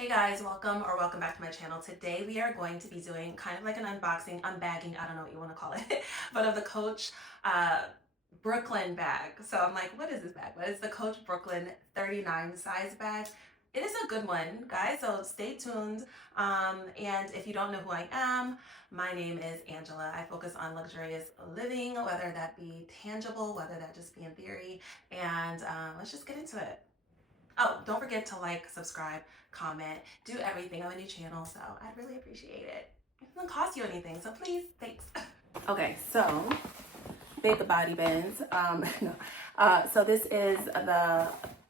Hey guys, welcome back to my channel. Today we are going to be doing kind of like an unboxing, unbagging, I don't know what you want to call it, but of the Coach uh, Brooklyn bag. So I'm like, what is this bag? But it's the Coach Brooklyn 39 size bag. It is a good one, guys, so stay tuned. And if you don't know who I am, my name is Angela. I focus on luxurious living, whether that be tangible, whether that just be in theory. And let's just get into it. Oh, don't forget to like, subscribe, comment, do everything on a new channel. So I'd really appreciate it. It doesn't cost you anything, so please, thanks. Okay, so the body bins. No. So this is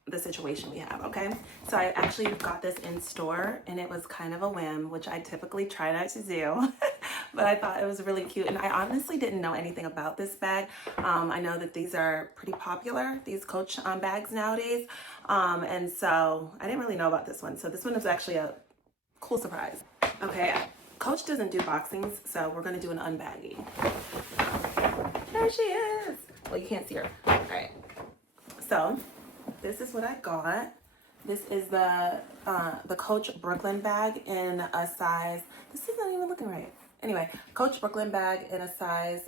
the situation we have, okay? So I actually got this in store and it was kind of a whim, which I typically try not to do, but I thought it was really cute. And I honestly didn't know anything about this bag. I know that these are pretty popular, these Coach bags nowadays. And so I didn't really know about this one. So this one was actually a cool surprise. Okay, Coach doesn't do boxings, so we're gonna do an unbagging. There she is. Well, you can't see her. All right. So this is what I got. This is the Coach Brooklyn bag in a size. This is not even looking right. Anyway, Coach Brooklyn bag in a size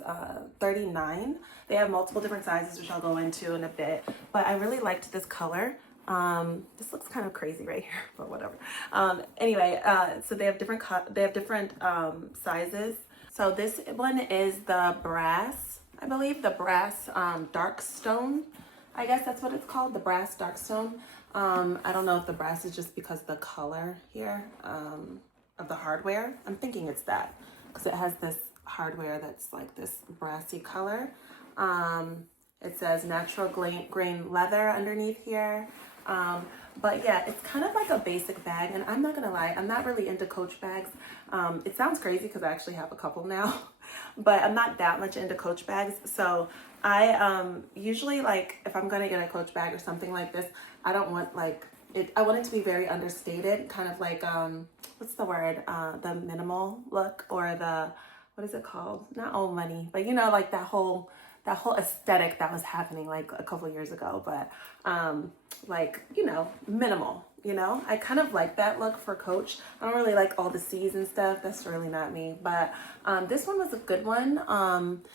39. They have multiple different sizes, which I'll go into in a bit. But I really liked this color. This looks kind of crazy right here, but whatever. Anyway, so they have different sizes. So this one is the brass, I believe, the brass dark stone. I guess that's what it's called, the brass dark stone. I don't know if the brass is just because the color here of the hardware. I'm thinking it's that because it has this hardware that's like this brassy color. It says natural grain leather underneath here. But yeah, it's kind of like a basic bag, and I'm not gonna lie, I'm not really into Coach bags. It sounds crazy because I actually have a couple now, but I'm not that much into Coach bags. So I usually, like, if I'm gonna get a Coach bag or something like this, I don't want like it. I want it to be very understated, kind of like what's the word? The minimal look, or the, what is it called? Not old money, but you know, like that whole aesthetic that was happening like a couple years ago. But like, you know, minimal, you know, I kind of like that look for Coach. I don't really like all the C's and stuff. That's really not me, but this one was a good one.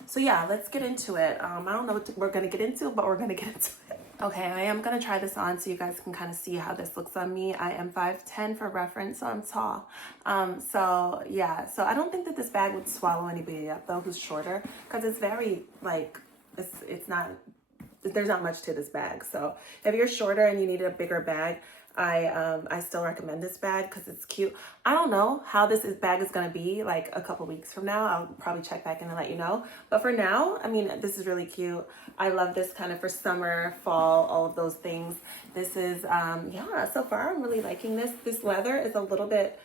So yeah, let's get into it. I don't know what we're gonna get into, but we're gonna get into it. Okay, I am gonna try this on so you guys can kind of see how this looks on me. I am 5'10" for reference, so I'm tall. So yeah, so I don't think that this bag would swallow anybody up though who's shorter, because it's very like, it's not, there's not much to this bag. So if you're shorter and you need a bigger bag, I still recommend this bag because it's cute. I don't know how bag is gonna be like a couple weeks from now. I'll probably check back in and let you know. But for now, I mean, this is really cute. I love this kind of for summer, fall, all of those things. This is, yeah, so far I'm really liking this. This leather is a little bit,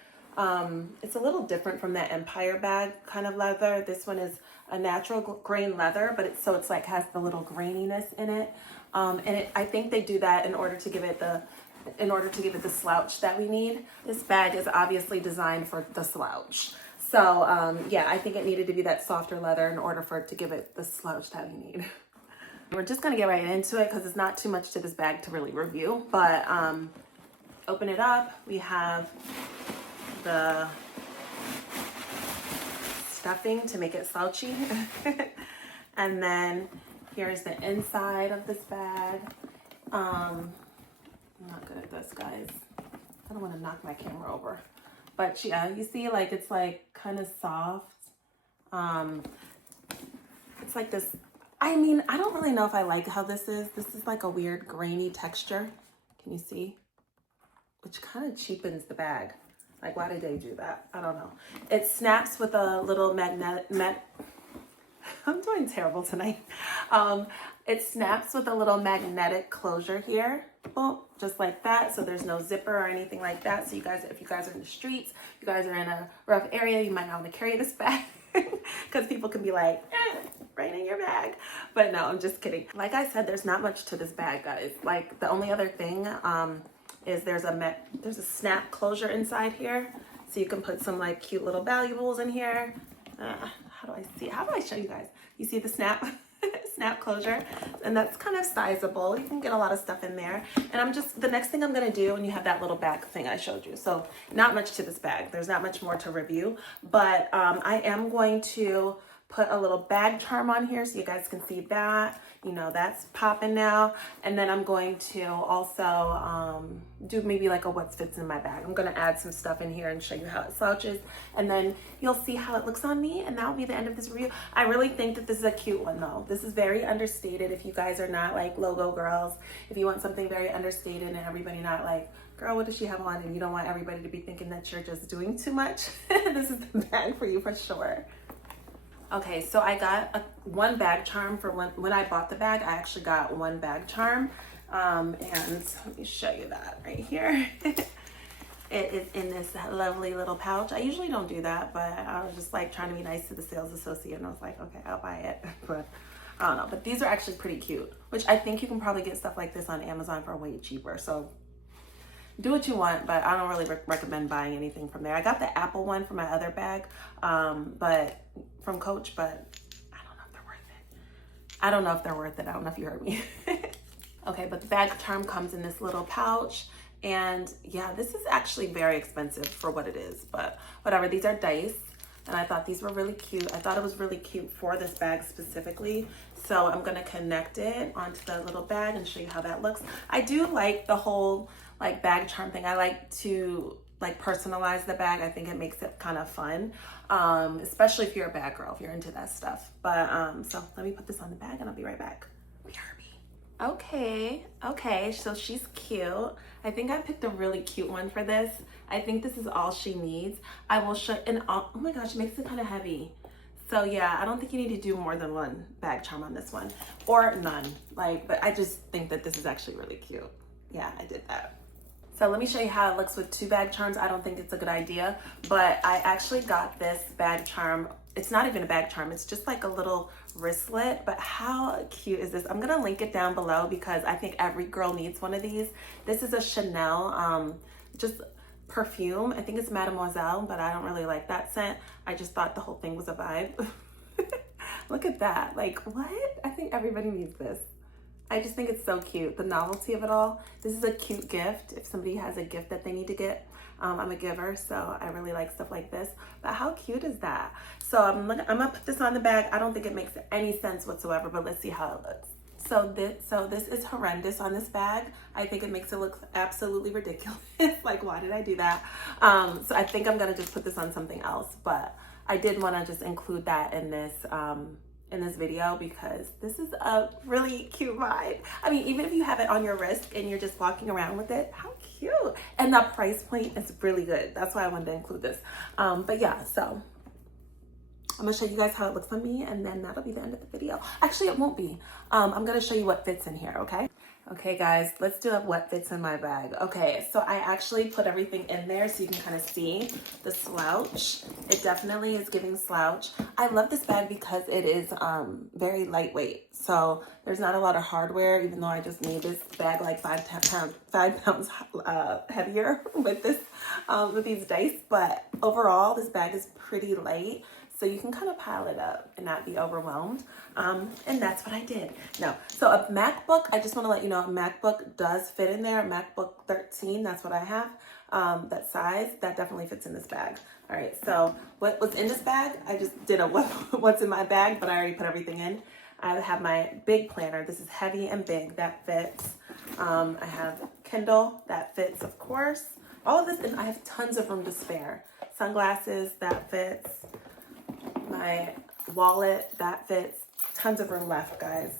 it's a little different from that Empire bag kind of leather. This one is a natural grain leather, but it's like has the little graininess in it. And I think they do that in order to give it the slouch that we need. This bag is obviously designed for the slouch. So yeah, I think it needed to be that softer leather in order for it to give it the slouch that we need. We're just gonna get right into it because there's not too much to this bag to really review, but open it up. We have the stuffing to make it slouchy. And then here's the inside of this bag. I'm not good at this, guys. I don't want to knock my camera over. But yeah, you see, like, it's like kind of soft. It's like this, I mean, I don't really know if I like how this is. This is like a weird grainy texture. Can you see? Which kind of cheapens the bag. Like, why did they do that? I don't know. It snaps with a little I'm doing terrible tonight. It snaps with a little magnetic closure here. Boom, just like that. So there's no zipper or anything like that. So you guys, if you guys are in the streets, you guys are in a rough area, you might not want to carry this bag because people can be like, right in your bag. But no, I'm just kidding. Like I said, there's not much to this bag, guys. Like, the only other thing is there's a snap closure inside here. So you can put some like cute little valuables in here. How do I show you guys? You see the snap? snap closure, and that's kind of sizable. You can get a lot of stuff in there. And the next thing I'm gonna do, and you have that little bag thing I showed you. So not much to this bag. There's not much more to review, but I am going to put a little bag charm on here so you guys can see that. You know, that's popping now. And then I'm going to also do maybe like a what fits in my bag. I'm gonna add some stuff in here and show you how it slouches. And then you'll see how it looks on me, and that'll be the end of this review. I really think that this is a cute one though. This is very understated if you guys are not like logo girls. If you want something very understated and everybody not like, girl, what does she have on? And you don't want everybody to be thinking that you're just doing too much. This is the bag for you for sure. Okay, so I got one bag charm for when I bought the bag. I actually got one bag charm, and let me show you that right here. It is in this lovely little pouch. I usually don't do that, but I was just like trying to be nice to the sales associate, and I was like, okay, I'll buy it. But I don't know, but these are actually pretty cute, which I think you can probably get stuff like this on Amazon for way cheaper. So do what you want, but I don't really recommend buying anything from there. I got the Apple one for my other bag, but from Coach, but I don't know if they're worth it. I don't know if they're worth it. I don't know if you heard me. Okay, but the bag charm comes in this little pouch, and yeah, this is actually very expensive for what it is, but whatever. These are dice, and I thought these were really cute. I thought it was really cute for this bag specifically, so I'm gonna connect it onto the little bag and show you how that looks. I do like the whole like bag charm thing. I like to like personalize the bag. I think it makes it kind of fun, especially if you're a bag girl, if you're into that stuff. But so let me put this on the bag and I'll be right back. Okay, so she's cute. I think I picked a really cute one for this. I think this is all she needs. I will show, and oh my gosh, it makes it kind of heavy. So yeah, I don't think you need to do more than one bag charm on this one, or none. Like, but I just think that this is actually really cute. Yeah, I did that. So let me show you how it looks with two bag charms. I don't think it's a good idea, but I actually got this bag charm. It's not even a bag charm. It's just like a little wristlet, but how cute is this? I'm gonna link it down below because I think every girl needs one of these. This is a Chanel, just perfume. I think it's Mademoiselle, but I don't really like that scent. I just thought the whole thing was a vibe. Look at that. Like, what? I think everybody needs this. I just think it's so cute, the novelty of it all. This is a cute gift if somebody has a gift that they need to get. I'm a giver, so I really like stuff like this. But how cute is that? So I'm gonna put this on the bag. I don't think it makes any sense whatsoever, but let's see how it looks. So this is horrendous on this bag. I think it makes it look absolutely ridiculous. Like, why did I do that? So I think I'm gonna just put this on something else, but I did wanna just include that in this video because this is a really cute vibe. I mean, even if you have it on your wrist and you're just walking around with it, how cute. And the price point is really good. That's why I wanted to include this. But yeah, so I'm gonna show you guys how it looks on me, and then that'll be the end of the video. Actually, it won't be. I'm gonna show you what fits in here, okay? Okay guys, let's do what fits in my bag. Okay, so I actually put everything in there so you can kind of see the slouch. It definitely is giving slouch. I love this bag because it is very lightweight. So there's not a lot of hardware, even though I just made this bag like 5 pounds heavier with these dice. But overall, this bag is pretty light. So you can kind of pile it up and not be overwhelmed. And that's what I did. No, so a MacBook, I just want to let you know, a MacBook does fit in there. A MacBook 13, that's what I have. That size, that definitely fits in this bag. All right, so what's in this bag? I just did a what's in my bag, but I already put everything in. I have my big planner. This is heavy and big, that fits. I have Kindle, that fits, of course. All of this, and I have tons of room to spare. Sunglasses, that fits. My wallet, that fits. Tons of room left, guys.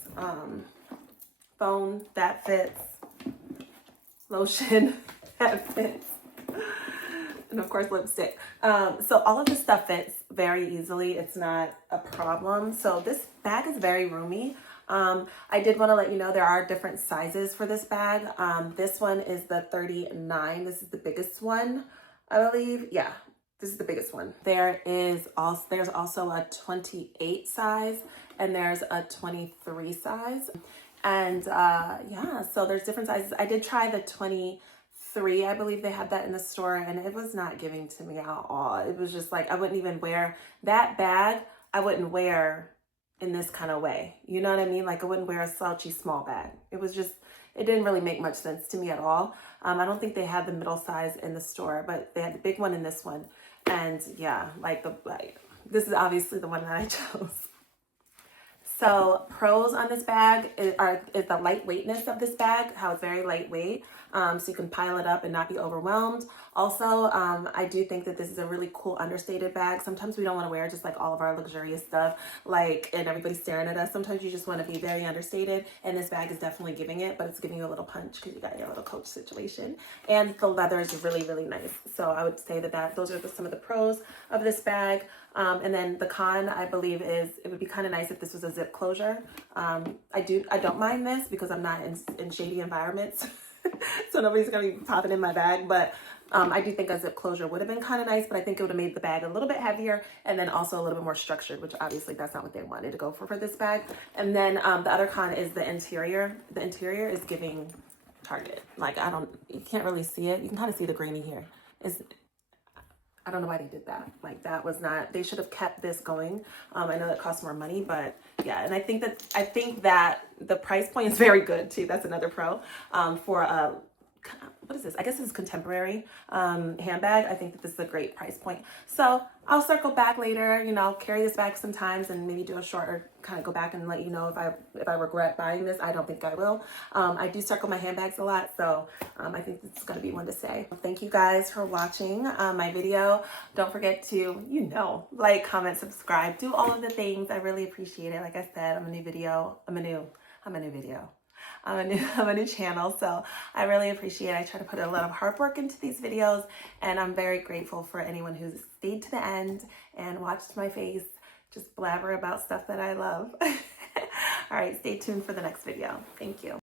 Phone, that fits. Lotion, that fits. And of course, lipstick. So all of this stuff fits very easily. It's not a problem. So this bag is very roomy. I did want to let you know there are different sizes for this bag. This one is the 39. This is the biggest one, I believe. Yeah. This is the biggest one. There's also a 28 size and there's a 23 size. And yeah, so there's different sizes. I did try the 23. I believe they had that in the store and it was not giving to me at all. It was just like, I wouldn't even wear that bag. I wouldn't wear in this kind of way. You know what I mean? Like I wouldn't wear a slouchy small bag. It didn't really make much sense to me at all. I don't think they had the middle size in the store, but they had the big one and this one. And yeah, this is obviously the one that I chose. So pros on this bag is the lightweightness of this bag, how it's very lightweight. So you can pile it up and not be overwhelmed. Also, I do think that this is a really cool understated bag. Sometimes we don't want to wear just like all of our luxurious stuff, and everybody's staring at us. Sometimes you just want to be very understated, and this bag is definitely giving it, but it's giving you a little punch because you got your little Coach situation. And the leather is really, really nice. So I would say that those are some of the pros of this bag. And then the con, I believe, is it would be kind of nice if this was a zip closure. I don't mind this because I'm not in shady environments. So nobody's gonna be popping in my bag, but I do think a zip closure would have been kind of nice, but I think it would have made the bag a little bit heavier and then also a little bit more structured, which obviously that's not what they wanted to go for this bag. And then the other con is the interior. The interior is giving Target. You can't really see it. You can kind of see the grainy here. I don't know why they did that. They should have kept this going. I know that costs more money, but yeah. And I think that the price point is very good too. That's another pro for a, what is this? I guess this is contemporary handbag. I think that this is a great price point. So I'll circle back later, carry this bag sometimes and maybe do a short or kind of go back and let you know if I regret buying this. I don't think I will. I do circle my handbags a lot, so I think this is going to be one to say. Thank you guys for watching my video. Don't forget to, like, comment, subscribe, do all of the things. I really appreciate it. Like I said, I'm a new channel, so I really appreciate it. I try to put a lot of hard work into these videos, and I'm very grateful for anyone who's stayed to the end and watched my face just blabber about stuff that I love. All right, stay tuned for the next video. Thank you.